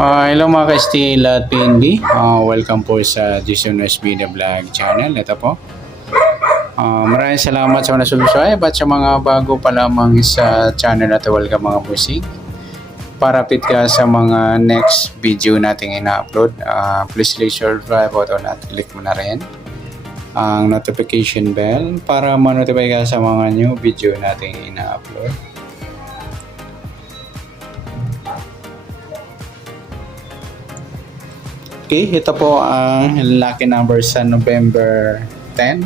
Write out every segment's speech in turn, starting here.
Hello mga ka-Steel at PNB. Welcome po sa Jason West Media Vlog channel. Ito po. Maraming salamat sa mga subscribe at sa mga bago pa lamang sa channel na ito. Welcome mga busing. Para update ka sa mga next video nating ina-upload, please like, subscribe button at click mo na rin ang notification bell para ma-notify ka sa mga new video nating ina-upload. Okay, ito po ang lucky number sa November 10.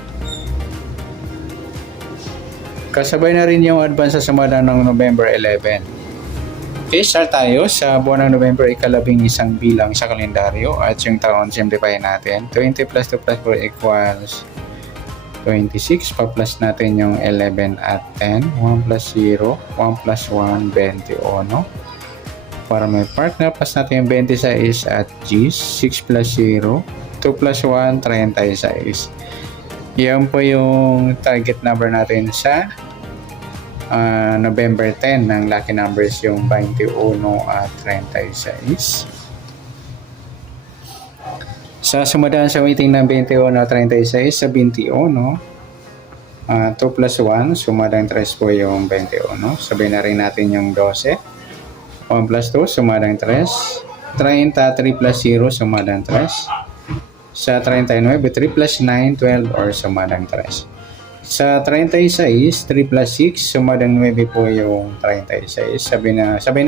Kasabay na rin yung advance sa sumada ng November 11. Okay, start tayo sa buwan ng November, ika-11 bilang sa kalendaryo at yung taon simplify natin. 20 plus 2 plus 4 equals 26. Pa-plus natin yung 11 at 10. 1 plus 0, 1 plus 1, 21. Para may partner, plus natin yung 26 at G, 6 plus 0, 2 plus 1, 36. Yan po yung target number natin sa November 10 ng lucky numbers, yung 21 at 36. Sa sumadaan sa waiting ng 21 at 36 sa 21, 2 plus 1, sumadang 3 po yung 21. Sabihin na rin natin yung 12. 1 plus 2, sumadang 3. 30, 3 plus 0, sumadang 3. Sa 39, 3 plus 9, 12 or sumadang 3. Sa 36, 3 plus 6, sumadang 9 po yung 36. Sabi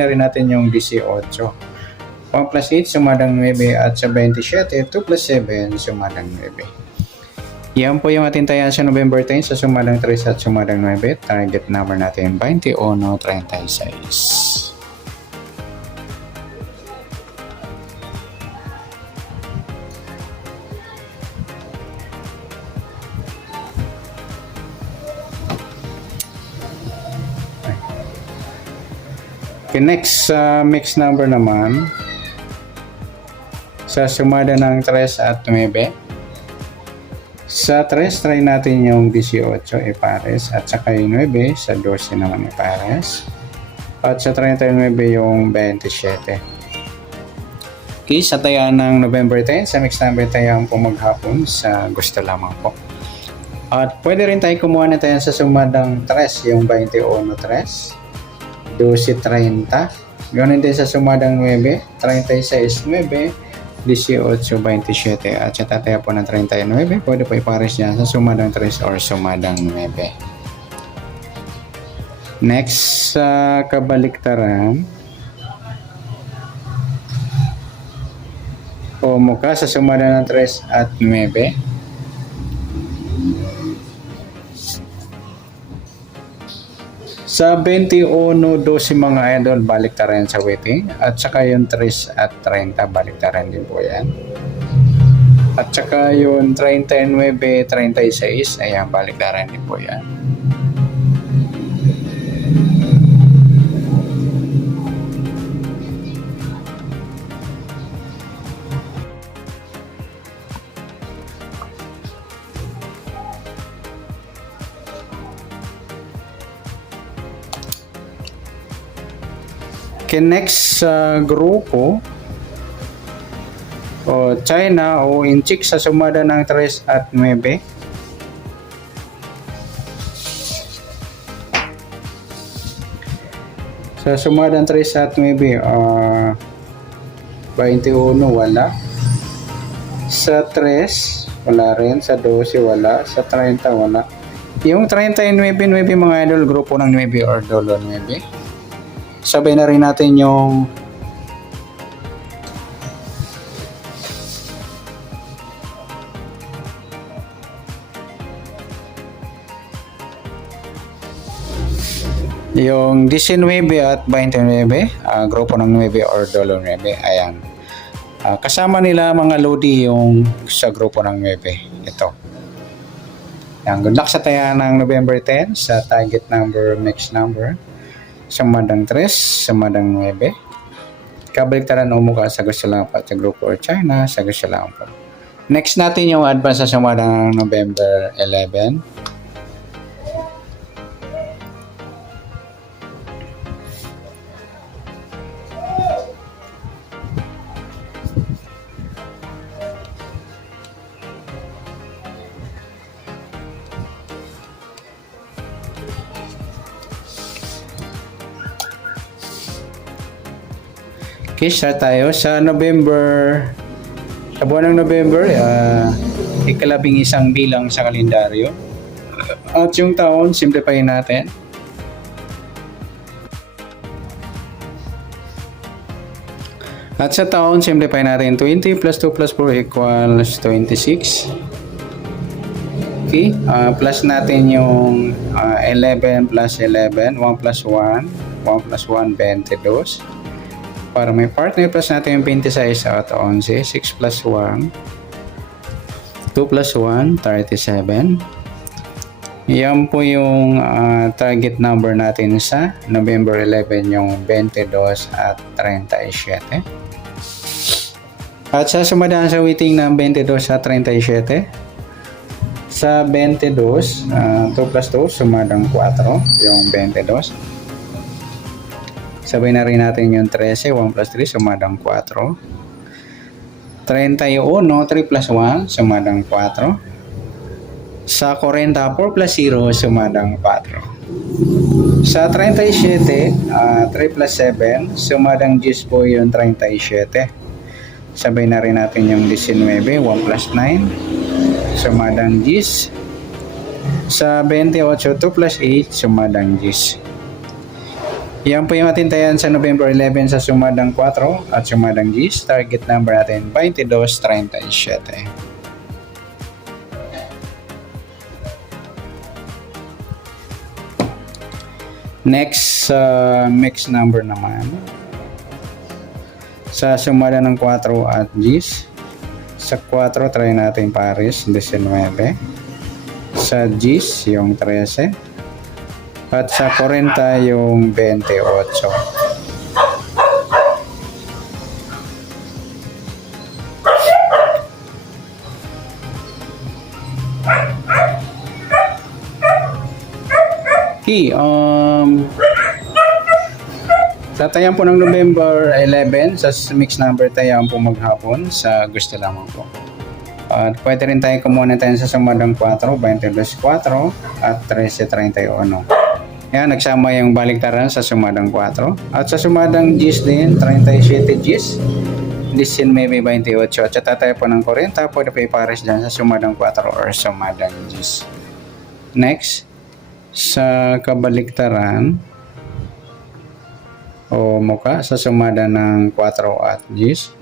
na rin natin yung 18. 1 plus 8, sumadang 9 at sa 27, 2 plus 7, sumadang 9. Yan po yung ating tayan sa November 10 sa sumadang 3 at sumadang 9. Target number natin 21-36. Okay, next mix number naman sa sumada ng 3 at 9. Sa 3, try natin yung 18 ipares at saka yung 9 sa 12 naman ipares at sa 39 yung 27. Okay, sa taya ng November 10 sa mix number tayang po maghapon sa gusto lamang po. At pwede rin tayo kumuha na tayo sa sumadang 3 yung 21-3. 12.30. Ganoon din sa sumadang 9, 36.9, 18.27 at sa tataya po ng 39, pwede po ipares niya sa sumadang 3 or sumadang 9. Next sa kabaliktaran, o mukha sa sumadang ng 3 at 9. Sa 21-12 mga idol, baliktaran sa waiting. At saka yung 3 at 30, baliktaran din po yan. At saka yung 39-36, ayan, baliktaran din po yan. Okay, next sa grupo o China o Inchik sa sumada ng 3 at 9. Sa sumada ng 3 at 9, 21 wala. Sa 3 wala rin. Sa 12 wala. Sa 30 wala. Yung 39 mga idol, grupo ng 9 or dolo 9. Sabay na rin natin yung yung 19 at 29, grupo ng 9 or dolo 9. Ayan. Kasama nila mga lodi yung sa grupo ng 9. Ito. Ayan. Good luck sa taya ng November 10 sa target number, mix number. Sumadang 3, sumadang 9. Kabaliktaran o mukha sa gusto lang po at sa grupo or China sa gusto lang po. Next natin yung advance sa sumadang November 11. Okay, start tayo. Sa November, sa buwan ng November, ikalabing isang bilang sa kalendaryo. At yung taon, simplify natin. At sa taon, simplify natin 20 plus 2 plus 4 equals 26. Okay, plus natin yung 11 plus 11, 1 plus 1, 1 plus 1, 22. Para may partner, plus natin yung 26 at 11, 6 plus 1, 2 plus 1, 37. Yan po yung target number natin sa November 11, yung 22 at 37. At sa sumadaan sa waiting ng 22 at 37, sa 22, 2 plus 2, sumadang 4, yung 22. Sabay na rin natin yung 13, 1 plus 3, sumadang 4. 31, 3 plus 1, sumadang 4. Sa 40, 4 plus 0, sumadang 4. Sa 37, 3 plus 7, sumadang 10 po yung 37. Sabay na rin natin yung 19, 1 plus 9, sumadang 10. Sa 28, 2 plus 8, sumadang 10. Yan po yung ating tayan sa November 11 sa sumadang 4 at sumadang 10. Target number natin 2237. Next, mix number naman. Sa sumada ng 4 at 10. Sa 4, try natin pares, 19. Sa 10, yung 13. At sa 40, yung 28. Okay, tatayan po ng November 11 sa mix number tayo po maghapon sa gusto lamang po. At pwede rin tayo kumuha na tayo sa sumadang 4, 22.4 at 13.31. Yan, nagsama yung baliktaran sa sumadang 4. At sa sumadang 10 din, 37 10. 19.28. At sa tatay po ng 40, pwede pa ipares dyan sa sumadang 4 or sumadang 10. Next, sa kabaliktaran o muka sa sumada ng 4 at 10.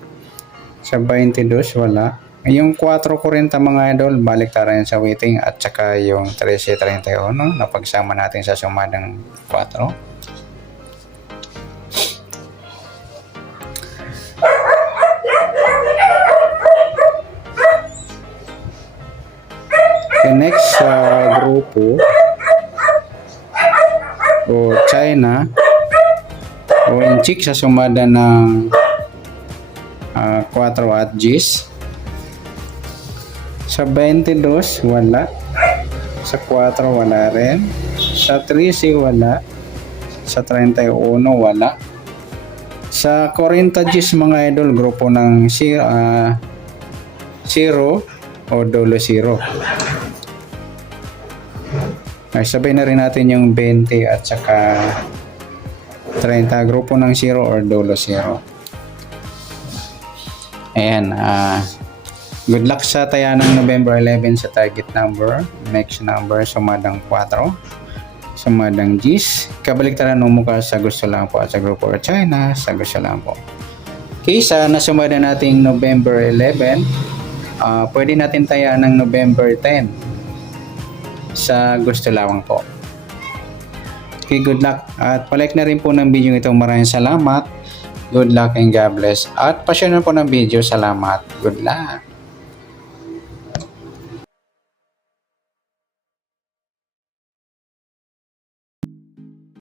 Sa 22, wala. Yung 4.40 mga idol, baliktaran sa waiting at saka yung 13.31 na pagsama natin sa sumadang 4. Okay, next sa grupo o China o Inchik sa sumada ng 4 at 10. Sa 22, wala. Sa 4, wala rin. Sa 13, wala. Sa 31, wala. Sa 40 mga idol, grupo ng 0 o dolo 0. Ay, sabay na rin natin yung 20 at saka 30, grupo ng 0 or dolo 0. Ayan, good luck sa taya ng November 11 sa target number, next number, sumadang 4, sumadang 10. Kabaliktaran ng mukha sa gusto lang po at sa grupo or China, sa gusto lang po. Okay, sa nasumada nating November 11, pwede natin taya ng November 10 sa gusto lamang po. Okay, good luck. At palike na rin po ng video ito. Maraming salamat. Good luck and God bless. At pa-share na po ng video. Salamat. Good luck.